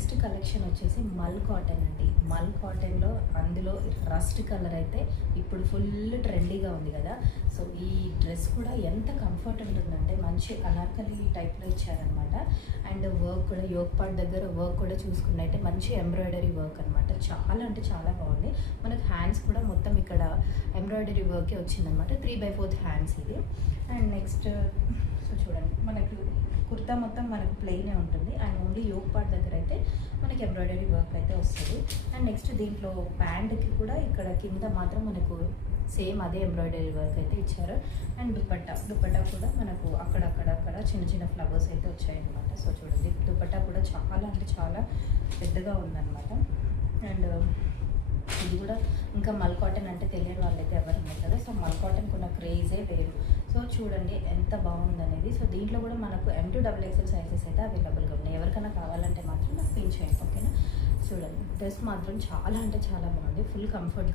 Next collection వచ్చేసి మల్ cotton అండి. మల్ కాటన్లో అందులో రస్ట్ కలర్ అయితే ఇప్పుడు ఫుల్ ట్రెండీగా ఉంది కదా. సో ఈ డ్రెస్ కూడా ఎంత కంఫర్ట్ ఉంటుందంటే మంచి అనార్కలి టైప్లో ఇచ్చారనమాట. అండ్ వర్క్ కూడా యోగ్ పార్ట్ దగ్గర వర్క్ కూడా చూసుకున్నైతే మంచి ఎంబ్రాయిడరీ వర్క్ అనమాట. చాలా అంటే చాలా బాగుంది. మనకు హ్యాండ్స్ కూడా మొత్తం ఇక్కడ ఎంబ్రాయిడరీ వర్కే వచ్చిందనమాట. 3/4 హ్యాండ్స్ ఇది. అండ్ నెక్స్ట్ సో చూడండి, మనకు కుర్తా మొత్తం మనకు ప్లెయినే ఉంటుంది. అండ్ ఓన్లీ యోగ్ పార్ట్ దగ్గర అయితే మనకి ఎంబ్రాయిడరీ వర్క్ అయితే వస్తుంది. అండ్ నెక్స్ట్ దీంట్లో ప్యాంట్కి కూడా ఇక్కడ కింద మాత్రం మనకు సేమ్ అదే ఎంబ్రాయిడరీ వర్క్ అయితే ఇచ్చారు. అండ్ దుపట్టా కూడా మనకు అక్కడక్కడ చిన్న చిన్న ఫ్లవర్స్ అయితే వచ్చాయన్నమాట. సో చూడండి, దుపట్టా కూడా చాలా అంటే చాలా పెద్దగా ఉందన్నమాట. అండ్ ఇది కూడా ఇంకా మల్ కాటన్ అంటే తెలియని వాళ్ళైతే ఎవరు ఉన్నారు కదా. సో మల్ కాటన్ కొన్న క్రేజే వేరు. సో చూడండి ఎంత బాగుందనేది. సో దీంట్లో కూడా మనకు M to XXL సైజెస్ అయితే అవైలబుల్గా ఉన్నాయి. ఎవరికైనా కావాలంటే మాత్రం నాకు పిన్ చేయండి, ఓకేనా. చూడండి, డ్రెస్ మాత్రం చాలా అంటే చాలా బాగుంది. Full comfort